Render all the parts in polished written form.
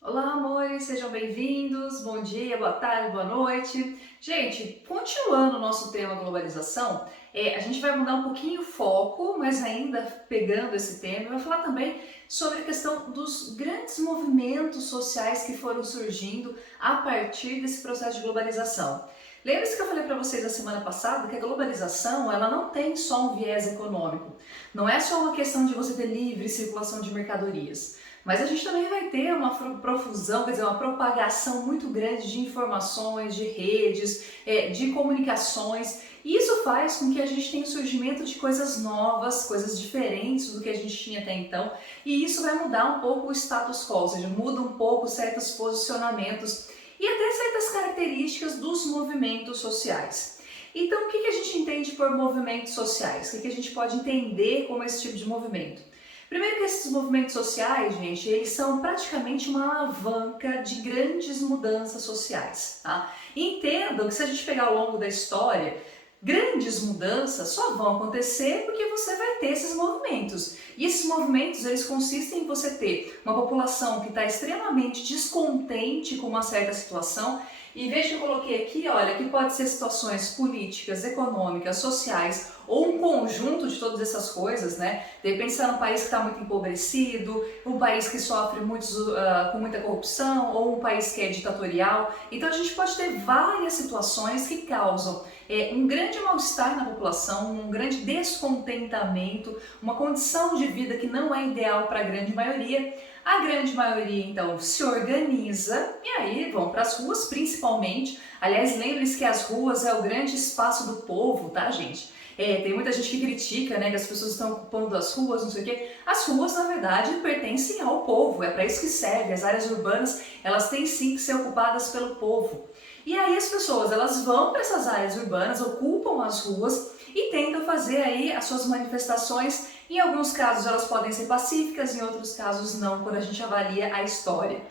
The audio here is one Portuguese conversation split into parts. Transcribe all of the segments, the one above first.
Olá, amores, sejam bem-vindos. Bom dia, boa tarde, boa noite. Gente, continuando o nosso tema globalização, a gente vai mudar um pouquinho o foco, mas ainda pegando esse tema, vai falar também sobre a questão dos grandes movimentos sociais que foram surgindo a partir desse processo de globalização. Lembre-se que eu falei para vocês na semana passada que a globalização ela não tem só um viés econômico, não é só uma questão de você ter livre circulação de mercadorias. Mas a gente também vai ter uma profusão, quer dizer, uma propagação muito grande de informações, de redes, de comunicações. E isso faz com que a gente tenha o surgimento de coisas novas, coisas diferentes do que a gente tinha até então. E isso vai mudar um pouco o status quo, ou seja, muda um pouco certos posicionamentos e até certas características dos movimentos sociais. Então, o que a gente entende por movimentos sociais? O que a gente pode entender como esse tipo de movimento? Primeiro que esses movimentos sociais, gente, eles são praticamente uma alavanca de grandes mudanças sociais, tá? E entendam que se a gente pegar ao longo da história, grandes mudanças só vão acontecer porque você vai ter esses movimentos. E esses movimentos, eles consistem em você ter uma população que está extremamente descontente com uma certa situação. E veja que eu coloquei aqui, olha, que pode ser situações políticas, econômicas, sociais ou um conjunto de todas essas coisas, né? De repente você é um país que está muito empobrecido, um país que sofre com muita corrupção ou um país que é ditatorial. Então a gente pode ter várias situações que causam um grande mal-estar na população, um grande descontentamento, uma condição de vida que não é ideal para a grande maioria. A grande maioria, então, se organiza e aí vão para as ruas, principalmente. Aliás, lembre-se que as ruas é o grande espaço do povo, tá, gente? Tem muita gente que critica, né, que as pessoas estão ocupando as ruas, não sei o quê. As ruas, na verdade, pertencem ao povo, é para isso que serve. As áreas urbanas, elas têm sim que ser ocupadas pelo povo. E aí as pessoas, elas vão para essas áreas urbanas, ocupam as ruas e tentam fazer aí as suas manifestações. Em alguns casos elas podem ser pacíficas, em outros casos não, quando a gente avalia a história.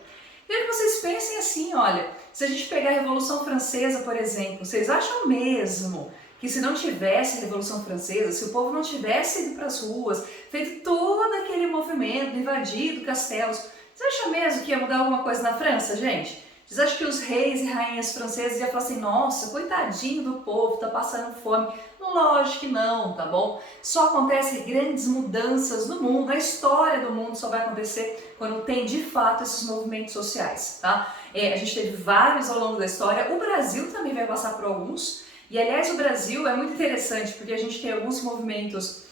Quero que vocês pensem assim, olha, se a gente pegar a Revolução Francesa, por exemplo, vocês acham mesmo que se não tivesse a Revolução Francesa, se o povo não tivesse ido para as ruas, feito todo aquele movimento, invadido castelos, vocês acham mesmo que ia mudar alguma coisa na França, gente? Vocês acham que os reis e rainhas franceses iam falar assim, nossa, coitadinho do povo, tá passando fome? Lógico que não, tá bom? Só acontecem grandes mudanças no mundo, a história do mundo só vai acontecer quando tem de fato esses movimentos sociais, tá? A gente teve vários ao longo da história, o Brasil também vai passar por alguns, e aliás o Brasil é muito interessante porque a gente tem alguns movimentos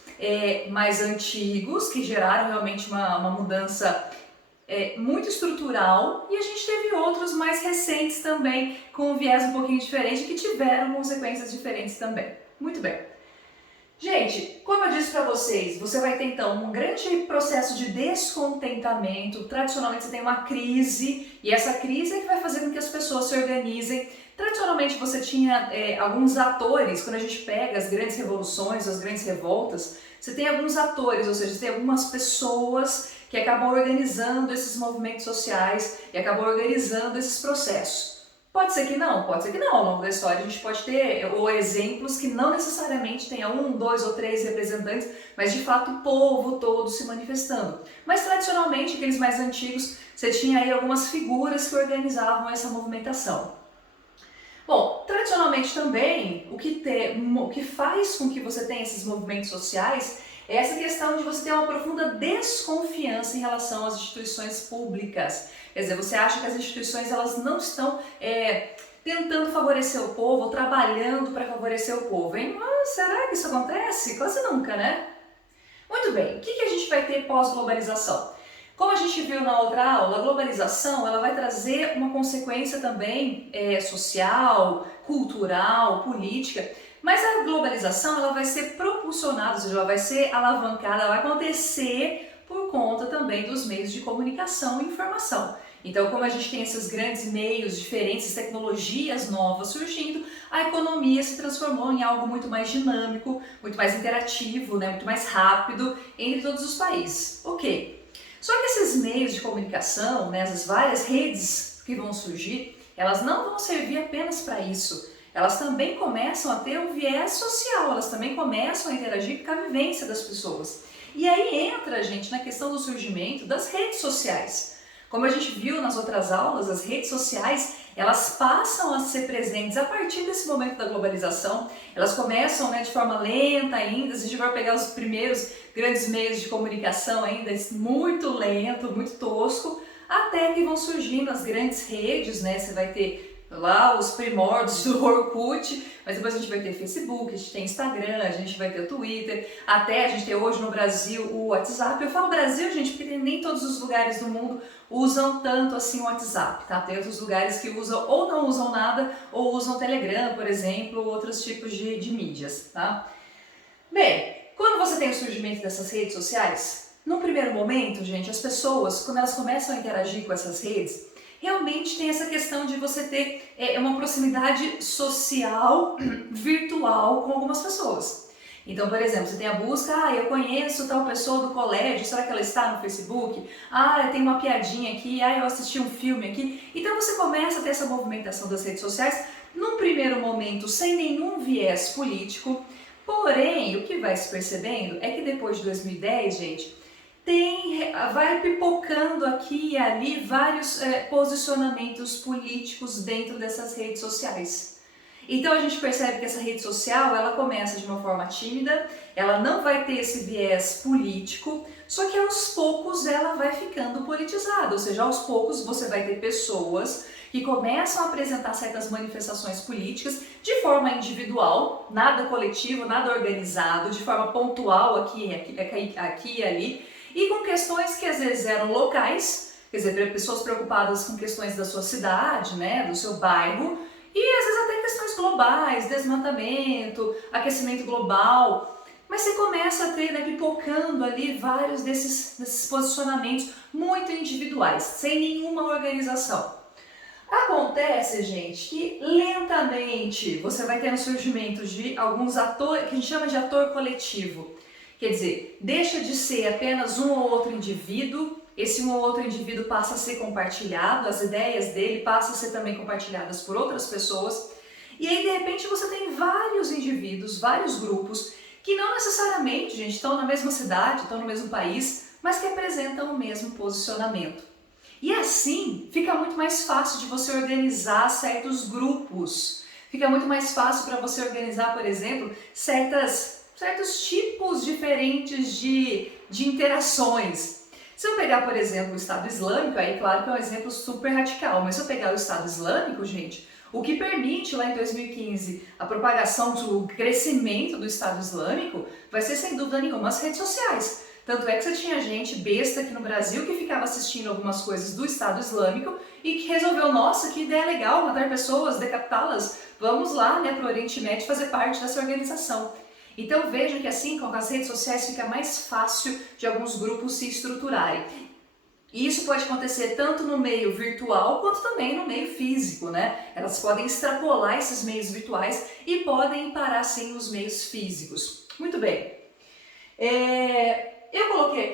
mais antigos que geraram realmente uma mudança muito estrutural, e a gente teve outros mais recentes também, com um viés um pouquinho diferente, que tiveram consequências diferentes também. Muito bem. Gente, como eu disse para vocês, você vai ter então um grande processo de descontentamento, tradicionalmente você tem uma crise, e essa crise é que vai fazer com que as pessoas se organizem. Tradicionalmente você tinha alguns atores, quando a gente pega as grandes revoluções, as grandes revoltas, você tem alguns atores, ou seja, você tem algumas pessoas que acabam organizando esses movimentos sociais e acabam organizando esses processos. Pode ser que não, ao longo da história a gente pode ter exemplos que não necessariamente tenha um, dois ou três representantes, mas de fato o povo todo se manifestando. Mas tradicionalmente, aqueles mais antigos, você tinha aí algumas figuras que organizavam essa movimentação. Bom, tradicionalmente também, o que faz com que você tenha esses movimentos sociais é essa questão de você ter uma profunda desconfiança em relação às instituições públicas. Quer dizer, você acha que as instituições elas não estão tentando favorecer o povo, ou trabalhando para favorecer o povo, hein? Será que isso acontece? Quase nunca, né? Muito bem, o que a gente vai ter pós-globalização? Como a gente viu na outra aula, a globalização ela vai trazer uma consequência também social, cultural, política, mas a globalização ela vai ser propulsionada, ou seja, ela vai ser alavancada, ela vai acontecer por conta também dos meios de comunicação e informação. Então, como a gente tem esses grandes meios diferentes, tecnologias novas surgindo, a economia se transformou em algo muito mais dinâmico, muito mais interativo, né, muito mais rápido entre todos os países. Ok. Só que esses meios de comunicação, né, essas várias redes que vão surgir, elas não vão servir apenas para isso. Elas também começam a ter um viés social, elas também começam a interagir com a vivência das pessoas. E aí entra, gente, na questão do surgimento das redes sociais. Como a gente viu nas outras aulas, as redes sociais, elas passam a ser presentes a partir desse momento da globalização. Elas começam, né, de forma lenta ainda, se a gente vai pegar os primeiros grandes meios de comunicação ainda, muito lento, muito tosco, até que vão surgindo as grandes redes, né? Você vai ter lá os primórdios do Orkut, mas depois a gente vai ter Facebook, a gente tem Instagram, a gente vai ter o Twitter, até a gente tem hoje no Brasil o WhatsApp. Eu falo Brasil, gente, porque nem todos os lugares do mundo usam tanto assim o WhatsApp, tá? Tem outros lugares que usam ou não usam nada, ou usam o Telegram, por exemplo, ou outros tipos de mídias, tá? Bem, quando você tem o surgimento dessas redes sociais, no primeiro momento, gente, as pessoas, quando elas começam a interagir com essas redes, realmente tem essa questão de você ter uma proximidade social, virtual com algumas pessoas. Então, por exemplo, você tem a busca, eu conheço tal pessoa do colégio, será que ela está no Facebook? Eu tenho uma piadinha aqui, eu assisti um filme aqui. Então você começa a ter essa movimentação das redes sociais, num primeiro momento, sem nenhum viés político. Porém, o que vai se percebendo é que depois de 2010, gente, vai pipocando aqui e ali vários posicionamentos políticos dentro dessas redes sociais. Então a gente percebe que essa rede social, ela começa de uma forma tímida, ela não vai ter esse viés político, só que aos poucos ela vai ficando politizada, ou seja, aos poucos você vai ter pessoas que começam a apresentar certas manifestações políticas de forma individual, nada coletivo, nada organizado, de forma pontual aqui e ali, e com questões que às vezes eram locais, quer dizer, pessoas preocupadas com questões da sua cidade, né, do seu bairro, e às vezes até questões globais, desmatamento, aquecimento global. Mas você começa a ter, né, pipocando ali vários desses posicionamentos muito individuais, sem nenhuma organização. Acontece, gente, que lentamente você vai tendo surgimento de alguns atores, que a gente chama de ator coletivo. Quer dizer, deixa de ser apenas um ou outro indivíduo, esse um ou outro indivíduo passa a ser compartilhado, as ideias dele passam a ser também compartilhadas por outras pessoas, e aí de repente você tem vários indivíduos, vários grupos, que não necessariamente, gente, estão na mesma cidade, estão no mesmo país, mas que apresentam o mesmo posicionamento. E assim fica muito mais fácil de você organizar certos grupos, fica muito mais fácil para você organizar, por exemplo, certos tipos diferentes de interações. Se eu pegar, por exemplo, o Estado Islâmico, aí claro que é um exemplo super radical, mas se eu pegar o Estado Islâmico, gente, o que permite lá em 2015 a propagação do crescimento do Estado Islâmico vai ser sem dúvida nenhuma as redes sociais. Tanto é que você tinha gente besta aqui no Brasil que ficava assistindo algumas coisas do Estado Islâmico e que resolveu, nossa, que ideia legal, matar pessoas, decapitá-las, vamos lá, né, para o Oriente Médio fazer parte dessa organização. Então vejam que assim, com as redes sociais fica mais fácil de alguns grupos se estruturarem. E isso pode acontecer tanto no meio virtual quanto também no meio físico, né? Elas podem extrapolar esses meios virtuais e podem parar sim nos meios físicos. Muito bem. Eu coloquei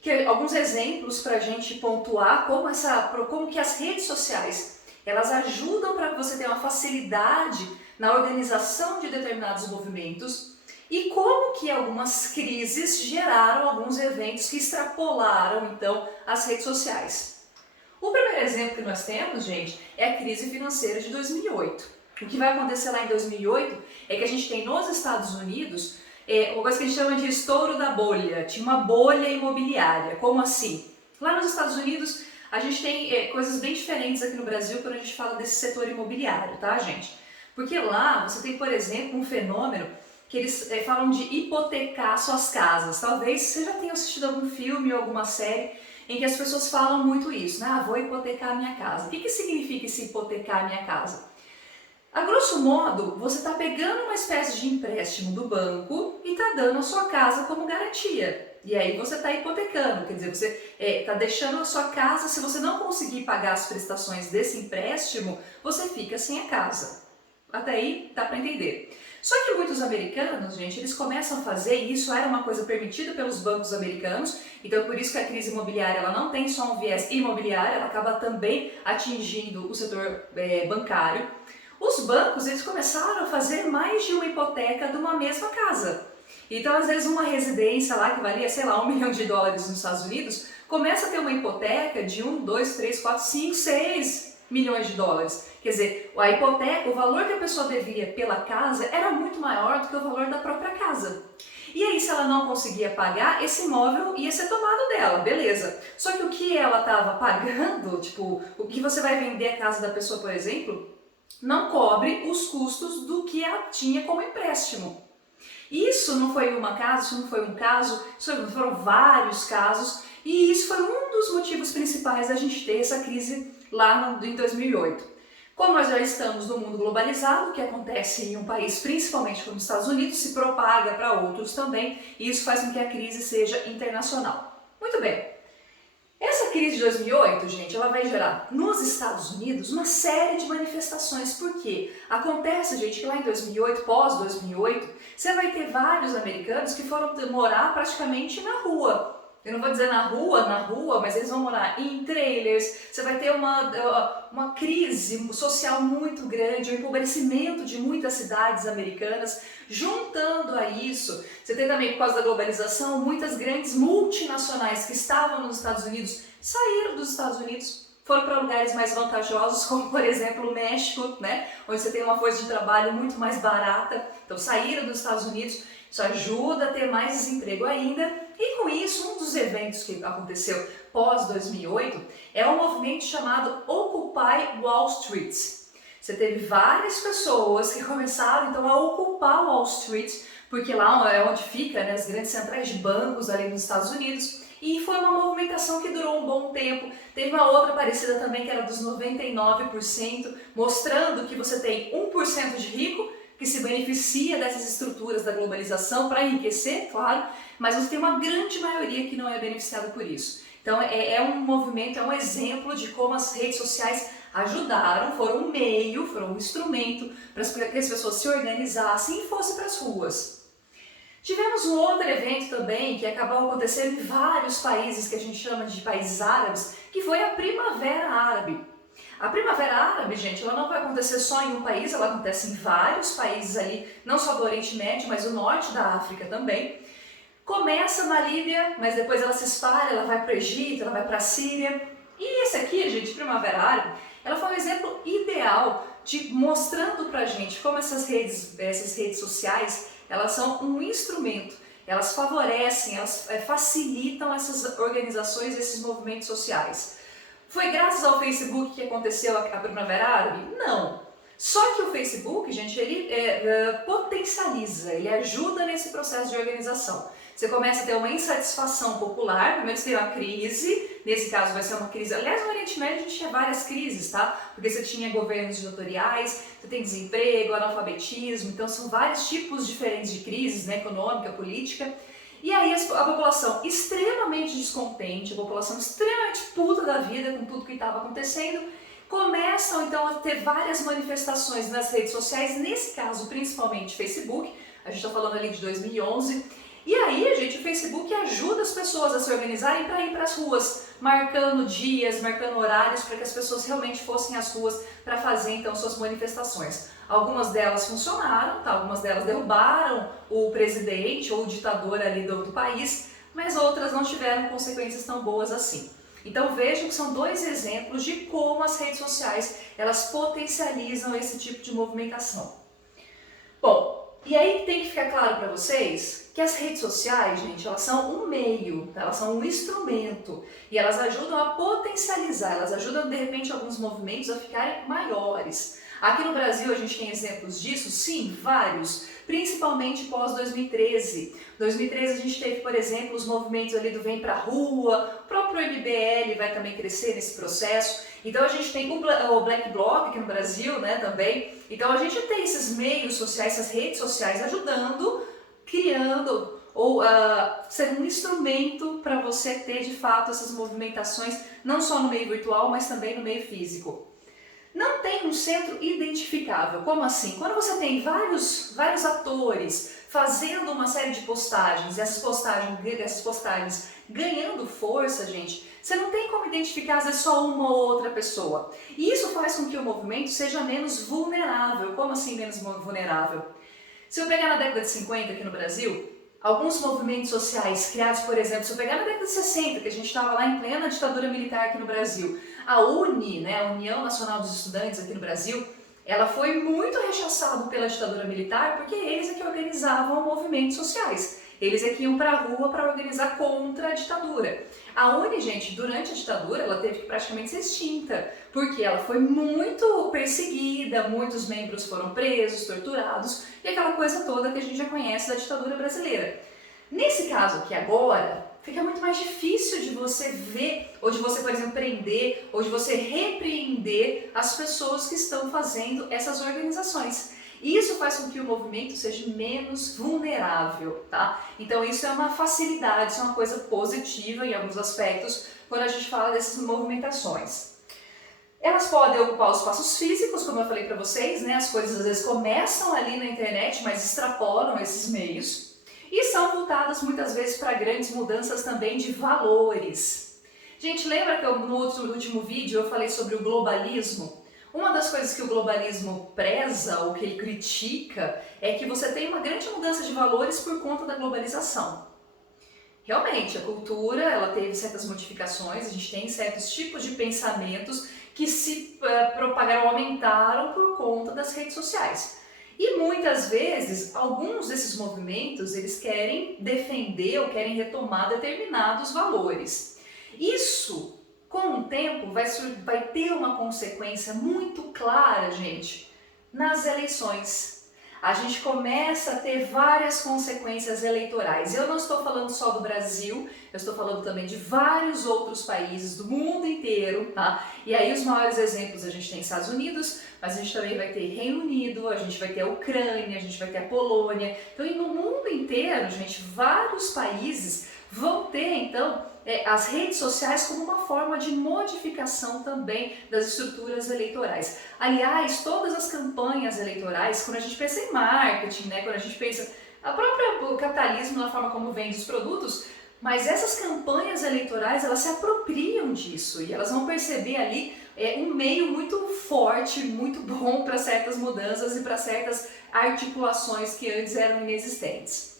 aqui alguns exemplos para a gente pontuar como que as redes sociais elas ajudam para que você tenha uma facilidade na organização de determinados movimentos e como que algumas crises geraram alguns eventos que extrapolaram então as redes sociais. O primeiro exemplo que nós temos, gente, é a crise financeira de 2008. O que vai acontecer lá em 2008 é que a gente tem nos Estados Unidos uma coisa que a gente chama de estouro da bolha. Tinha uma bolha imobiliária. Como assim? Lá nos Estados Unidos a gente tem coisas bem diferentes aqui no Brasil quando a gente fala desse setor imobiliário, tá, gente? Porque lá você tem, por exemplo, um fenômeno que eles falam de hipotecar suas casas. Talvez você já tenha assistido algum filme ou alguma série em que as pessoas falam muito isso, né? Vou hipotecar a minha casa. O que significa esse hipotecar a minha casa? A grosso modo, você está pegando uma espécie de empréstimo do banco e está dando a sua casa como garantia. E aí você está hipotecando, quer dizer, você está deixando a sua casa, se você não conseguir pagar as prestações desse empréstimo, você fica sem a casa. Até aí dá para entender. Só que muitos americanos, gente, eles começam a fazer, e isso era uma coisa permitida pelos bancos americanos, então por isso que a crise imobiliária ela não tem só um viés imobiliário, ela acaba também atingindo o setor bancário. Os bancos eles começaram a fazer mais de uma hipoteca de uma mesma casa. Então, às vezes, uma residência lá que valia, sei lá, US$ 1 milhão nos Estados Unidos, começa a ter uma hipoteca de 1, 2, 3, 4, 5, 6 milhões de dólares. Quer dizer, a hipoteca, o valor que a pessoa devia pela casa era muito maior do que o valor da própria casa. E aí, se ela não conseguia pagar, esse imóvel ia ser tomado dela, beleza. Só que o que ela estava pagando, tipo, o que você vai vender a casa da pessoa, por exemplo, não cobre os custos do que ela tinha como empréstimo. Isso não foi uma casa, isso não foi um caso, foram vários casos, e isso foi um dos motivos principais da gente ter essa crise lá em 2008. Como nós já estamos no mundo globalizado, o que acontece em um país, principalmente como os Estados Unidos, se propaga para outros também, e isso faz com que a crise seja internacional. Muito bem. Essa crise de 2008, gente, ela vai gerar nos Estados Unidos uma série de manifestações. Por quê? Acontece, gente, que lá em 2008, pós-2008, você vai ter vários americanos que foram morar praticamente na rua. Eu não vou dizer na rua, mas eles vão morar em trailers. Você vai ter uma crise social muito grande, um empobrecimento de muitas cidades americanas. Juntando a isso, você tem também, por causa da globalização, muitas grandes multinacionais que estavam nos Estados Unidos saíram dos Estados Unidos, foram para lugares mais vantajosos, como por exemplo o México, né, onde você tem uma força de trabalho muito mais barata. Então saíram dos Estados Unidos, isso ajuda a ter mais desemprego ainda. E com isso, um dos eventos que aconteceu pós 2008 é um movimento chamado Occupy Wall Street. Você teve várias pessoas que começaram então a ocupar Wall Street, porque lá é onde fica, né, as grandes centrais de bancos ali nos Estados Unidos, e foi uma movimentação que durou um bom tempo. Teve uma outra parecida também que era dos 99%, mostrando que você tem 1% de rico que se beneficia dessas estruturas da globalização para enriquecer, claro, mas você tem uma grande maioria que não é beneficiada por isso. Então é um movimento, é um exemplo de como as redes sociais ajudaram, foram um meio, foram um instrumento para que as pessoas se organizassem e fossem para as ruas. Tivemos um outro evento também que acabou acontecendo em vários países que a gente chama de países árabes, que foi a Primavera Árabe. A Primavera Árabe, gente, ela não vai acontecer só em um país, ela acontece em vários países ali, não só do Oriente Médio, mas o norte da África também. Começa na Líbia, mas depois ela se espalha, ela vai para o Egito, ela vai para a Síria. E esse aqui, gente, Primavera Árabe, ela foi um exemplo ideal de mostrando pra gente como essas redes sociais, elas são um instrumento, elas favorecem, elas facilitam essas organizações, esses movimentos sociais. Foi graças ao Facebook que aconteceu a Primavera Árabe? Não. Só que o Facebook, gente, ele potencializa, ele ajuda nesse processo de organização. Você começa a ter uma insatisfação popular, primeiro você tem uma crise, nesse caso vai ser uma crise, aliás no Oriente Médio a gente tinha várias crises, tá? Porque você tinha governos ditatoriais, você tem desemprego, analfabetismo, então são vários tipos diferentes de crises, né, econômica, política. E aí a população extremamente descontente, a população extremamente puta da vida com tudo que estava acontecendo, começam então a ter várias manifestações nas redes sociais, nesse caso principalmente Facebook, a gente está falando ali de 2011, e aí, gente, o Facebook ajuda as pessoas a se organizarem para ir para as ruas, marcando dias, marcando horários para que as pessoas realmente fossem às ruas para fazer então suas manifestações. Algumas delas funcionaram, tá? Algumas delas derrubaram o presidente ou o ditador ali do país, mas outras não tiveram consequências tão boas assim. Então vejam que são dois exemplos de como as redes sociais elas potencializam esse tipo de movimentação. Bom, e aí tem que ficar claro para vocês que as redes sociais, gente, elas são um meio, elas são um instrumento e elas ajudam a potencializar, elas ajudam de repente alguns movimentos a ficarem maiores. Aqui no Brasil a gente tem exemplos disso? Sim, vários, principalmente pós 2013. 2013 a gente teve, por exemplo, os movimentos ali do Vem Pra Rua, o próprio MBL vai também crescer nesse processo. Então a gente tem o Black Bloc aqui no Brasil, né, também. Então a gente tem esses meios sociais, essas redes sociais ajudando, criando ou ser um instrumento para você ter de fato essas movimentações, não só no meio virtual, mas também no meio físico. não tem um centro identificável. Como assim? Quando você tem vários atores fazendo uma série de postagens, essas postagens ganhando força, gente, você não tem como identificar às vezes só uma ou outra pessoa. E isso faz com que o movimento seja menos vulnerável. Como assim menos vulnerável? Se eu pegar na década de 50 aqui no Brasil, alguns movimentos sociais criados, por exemplo, se eu pegar na década de 60, que a gente estava lá em plena ditadura militar aqui no Brasil, a UNE, né, a União Nacional dos Estudantes aqui no Brasil, ela foi muito rechaçada pela ditadura militar porque eles é que organizavam movimentos sociais. Eles é que iam para a rua para organizar contra a ditadura. A UNE, gente, durante a ditadura, ela teve que praticamente ser extinta, porque ela foi muito perseguida, muitos membros foram presos, torturados, e aquela coisa toda que a gente já conhece da ditadura brasileira. Nesse caso aqui agora, fica muito mais difícil de você ver, ou de você, por exemplo, prender, ou de você repreender as pessoas que estão fazendo essas organizações. E isso faz com que o movimento seja menos vulnerável, tá? Então isso é uma facilidade, isso é uma coisa positiva em alguns aspectos quando a gente fala dessas movimentações. Elas podem ocupar os espaços físicos, como eu falei para vocês, né? As coisas às vezes começam ali na internet, mas extrapolam esses meios. E são voltadas muitas vezes para grandes mudanças também de valores. Gente, lembra que no último vídeo eu falei sobre o globalismo? Uma das coisas que o globalismo preza, ou que ele critica, é que você tem uma grande mudança de valores por conta da globalização. Realmente, a cultura ela teve certas modificações, a gente tem certos tipos de pensamentos que se propagaram, aumentaram por conta das redes sociais. E muitas vezes, alguns desses movimentos, eles querem defender ou querem retomar determinados valores. Isso, com o tempo, vai ter uma consequência muito clara, gente, nas eleições. A gente começa a ter várias consequências eleitorais. Eu não estou falando só do Brasil, eu estou falando também de vários outros países do mundo inteiro, tá? E aí os maiores exemplos a gente tem Estados Unidos, mas a gente também vai ter Reino Unido, a gente vai ter a Ucrânia, a gente vai ter a Polônia. Então, e no mundo inteiro, gente, vários países vão ter, então, as redes sociais como uma forma de modificação também das estruturas eleitorais. Aliás, todas as campanhas eleitorais, quando a gente pensa em marketing, né, quando a gente pensa o capitalismo na forma como vende os produtos, mas essas campanhas eleitorais, elas se apropriam disso e elas vão perceber ali um meio muito forte, muito bom para certas mudanças e para certas articulações que antes eram inexistentes.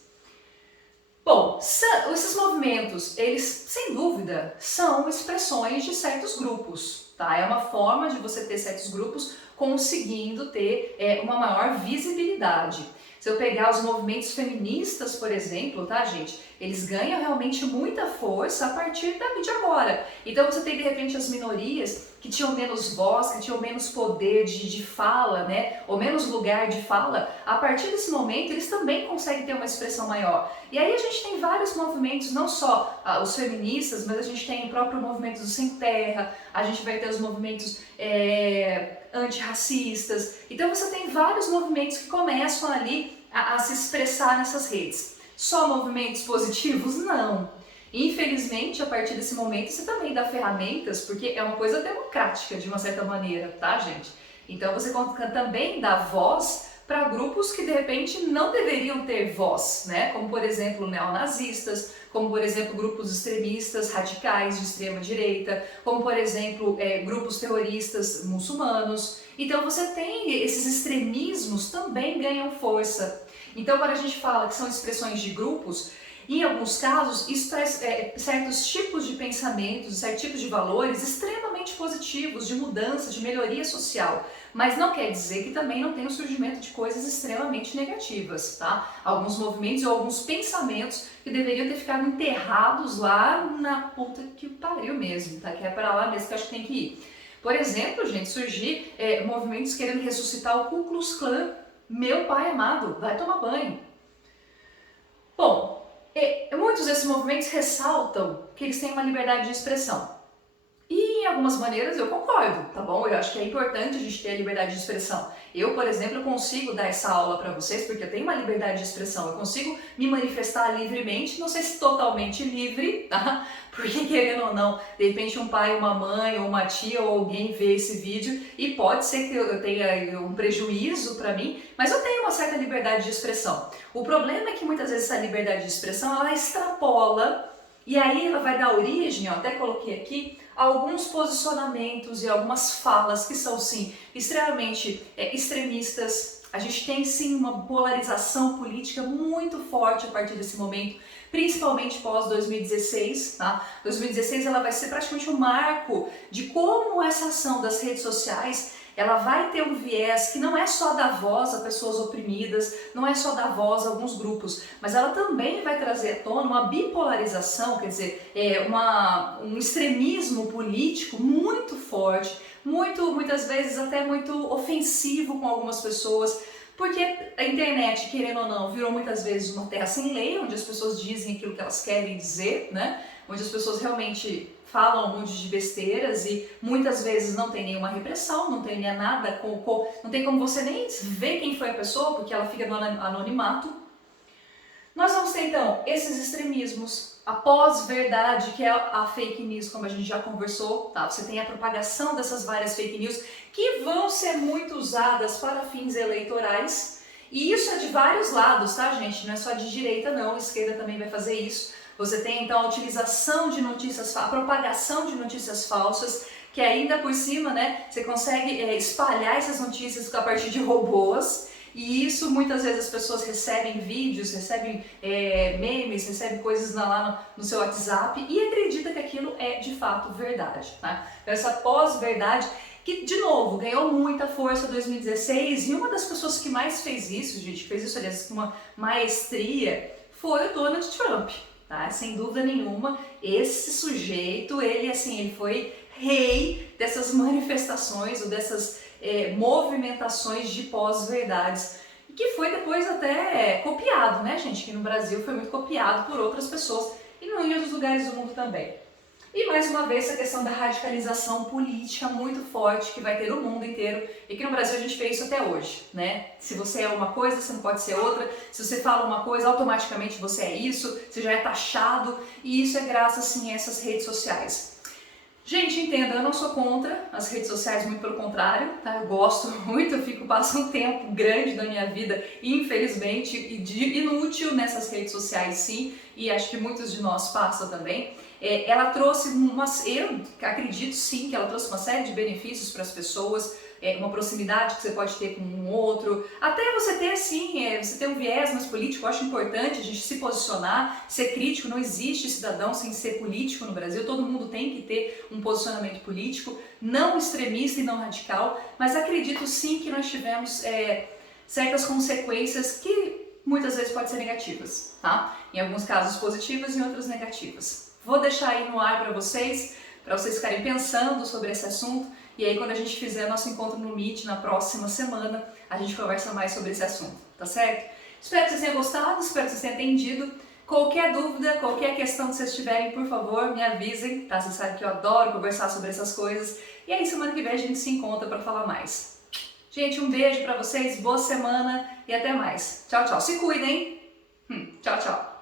Bom, esses movimentos, eles, sem dúvida, são expressões de certos grupos, tá? É uma forma de você ter certos grupos conseguindo ter uma maior visibilidade. Se eu pegar os movimentos feministas, por exemplo, tá, gente? Eles ganham realmente muita força a partir de agora. Então você tem, de repente, as minorias que tinham menos voz, que tinham menos poder de fala, né? Ou menos lugar de fala. A partir desse momento, eles também conseguem ter uma expressão maior. E aí a gente tem vários movimentos, não só os feministas, mas a gente tem o próprio movimento do Sem Terra, a gente vai ter os movimentos antirracistas. Então você tem vários movimentos que começam ali a se expressar nessas redes. Só movimentos positivos? Não. Infelizmente, a partir desse momento, você também dá ferramentas, porque é uma coisa democrática, de uma certa maneira, tá, gente? Então você também dá voz para grupos que, de repente, não deveriam ter voz, né? Como, por exemplo, neonazistas, como, por exemplo, grupos extremistas radicais de extrema direita, como, por exemplo, grupos terroristas muçulmanos. Então você tem esses extremismos também ganham força. Então, quando a gente fala que são expressões de grupos, em alguns casos, isso traz certos tipos de pensamentos, certos tipos de valores extremamente positivos, de mudança, de melhoria social. Mas não quer dizer que também não tem o surgimento de coisas extremamente negativas, tá? Alguns movimentos ou alguns pensamentos que deveriam ter ficado enterrados lá na puta que pariu mesmo, tá? Que é para lá mesmo que eu acho que tem que ir. Por exemplo, gente, surgir movimentos querendo ressuscitar o Ku Klux Klan. Meu pai amado, vai tomar banho. Bom, muitos desses movimentos ressaltam que eles têm uma liberdade de expressão. E em algumas maneiras eu concordo, tá bom? Eu acho que é importante a gente ter a liberdade de expressão. Eu, por exemplo, consigo dar essa aula para vocês porque eu tenho uma liberdade de expressão. Eu consigo me manifestar livremente, não sei se totalmente livre, tá? Porque querendo ou não, de repente um pai, uma mãe, ou uma tia, ou alguém vê esse vídeo e pode ser que eu tenha um prejuízo para mim, mas eu tenho uma certa liberdade de expressão. O problema é que muitas vezes essa liberdade de expressão, ela extrapola e aí ela vai dar origem, ó, até coloquei aqui, a alguns posicionamentos e algumas falas que são sim extremamente extremistas. A gente tem sim uma polarização política muito forte a partir desse momento, principalmente pós 2016, tá? 2016 ela vai ser praticamente um marco de como essa ação das redes sociais ela vai ter um viés que não é só dar voz a pessoas oprimidas, não é só dar voz a alguns grupos, mas ela também vai trazer à tona uma bipolarização, quer dizer, um extremismo político muito forte, muitas vezes até muito ofensivo com algumas pessoas, porque a internet, querendo ou não, virou muitas vezes uma terra sem lei, onde as pessoas dizem aquilo que elas querem dizer, né? Onde as pessoas realmente falam um monte de besteiras e muitas vezes não tem nenhuma repressão, não tem nada, não tem como você nem ver quem foi a pessoa, porque ela fica no anonimato. Nós vamos ter então esses extremismos, a pós-verdade, que é a fake news, como a gente já conversou, tá? Você tem a propagação dessas várias fake news que vão ser muito usadas para fins eleitorais, e isso é de vários lados, tá, gente? Não é só de direita não, a esquerda também vai fazer isso. Você tem então a utilização de notícias, a propagação de notícias falsas, que ainda por cima, né, você consegue espalhar essas notícias a partir de robôs. E isso muitas vezes as pessoas recebem vídeos, recebem memes, recebem coisas lá no seu WhatsApp e acredita que aquilo é de fato verdade, tá? Então essa pós-verdade que, de novo, ganhou muita força em 2016 e uma das pessoas que mais fez isso, gente, fez isso aliás com uma maestria, foi o Donald Trump, tá? Sem dúvida nenhuma, esse sujeito, ele assim, ele foi rei dessas manifestações ou dessas movimentações de pós-verdades, que foi depois até copiado, né, gente? Que no Brasil foi muito copiado por outras pessoas e em outros lugares do mundo também. E mais uma vez essa questão da radicalização política muito forte que vai ter no mundo inteiro e que no Brasil a gente vê isso até hoje, né? Se você é uma coisa, você não pode ser outra. Se você fala uma coisa, automaticamente você é isso, você já é taxado, e isso é graças sim a essas redes sociais. Gente, entenda, eu não sou contra as redes sociais, muito pelo contrário, tá? Eu gosto muito, passo um tempo grande da minha vida, infelizmente, inútil nessas redes sociais, sim, e acho que muitos de nós passam também. Ela trouxe eu acredito sim que ela trouxe uma série de benefícios para as pessoas, uma proximidade que você pode ter com um outro, até você ter sim, você ter um viés mais político. Eu acho importante a gente se posicionar, ser crítico. Não existe cidadão sem ser político no Brasil, todo mundo tem que ter um posicionamento político, não extremista e não radical, mas acredito sim que nós tivemos certas consequências que muitas vezes podem ser negativas, tá? Em alguns casos positivas e em outros negativas. Vou deixar aí no ar para vocês ficarem pensando sobre esse assunto, e aí quando a gente fizer nosso encontro no Meet na próxima semana, a gente conversa mais sobre esse assunto, tá certo? Espero que vocês tenham gostado, espero que vocês tenham entendido. Qualquer dúvida, qualquer questão que vocês tiverem, por favor, me avisem, tá? Vocês sabem que eu adoro conversar sobre essas coisas, e aí semana que vem a gente se encontra para falar mais. Gente, um beijo para vocês, boa semana e até mais. Tchau, tchau. Se cuidem. Tchau, tchau.